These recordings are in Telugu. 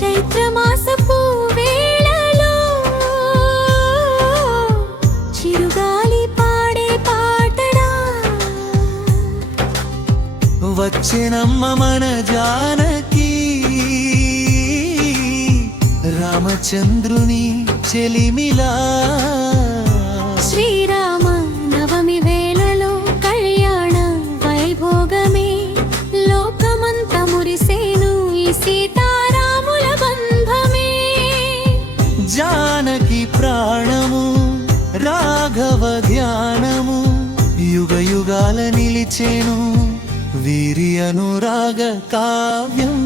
చైత్రమాసపు వేళలో చిరుగాలి పాడే పాటడా వచ్చెనమ్మ మన జానకి రామచంద్రుని చెలిమిలా శ్రీరామ నవమి వేళలో కళ్యాణ వైభోగమే లోకమంత మురిసేను ఈ సీతారాముల బంధమే జానకి ప్రాణము రాఘవ ధ్యానము యుగ యుగాల నిలిచేను వీరి అనురాగ కావ్యం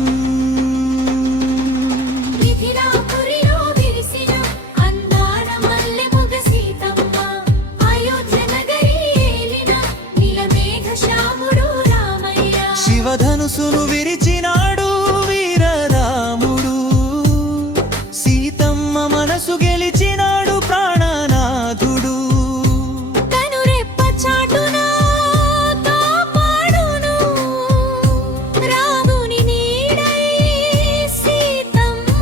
శివధనుసును విరిచినాడు వీరరాముడు సీతమ్మ మనసు గెలిచినాడు ప్రాణనాథుడు కనురెప్ప చాటున కాపాడును రాముని నీడై సీతమ్మ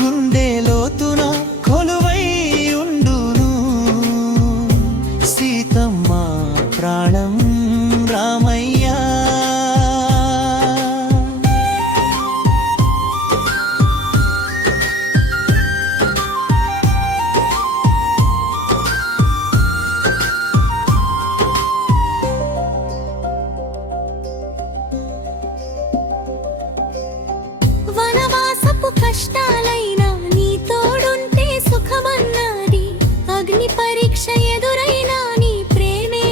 గుండె లోతున కొలువై ఉండును సీతమ్మ ప్రాణం రామయ్య వనవాసపు కష్టాలైనా నీ తోడుంటే సుఖమన్నది అగ్ని పరీక్ష ఎదురైనా నీ ప్రేమే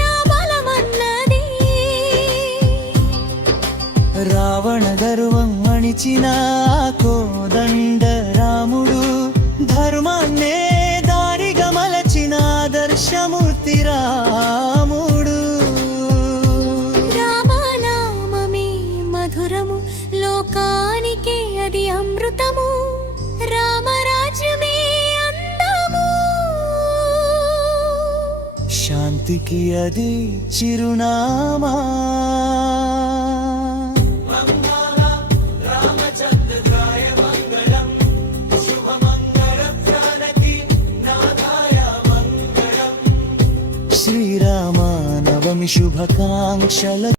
నా బలమన్నది రావణ గర్వం అణిచిన కోదండ రాముడు ధర్మాన్నే దారిగా మలచిన ఆదర్శమూర్తి రాముడు రామనామమే మధురము లోకానికే అది అమృతము రామరాజ్యమే అందము శాంతికి అది చిరునామా శ్రీరామ నవమి శుభాకాంక్షల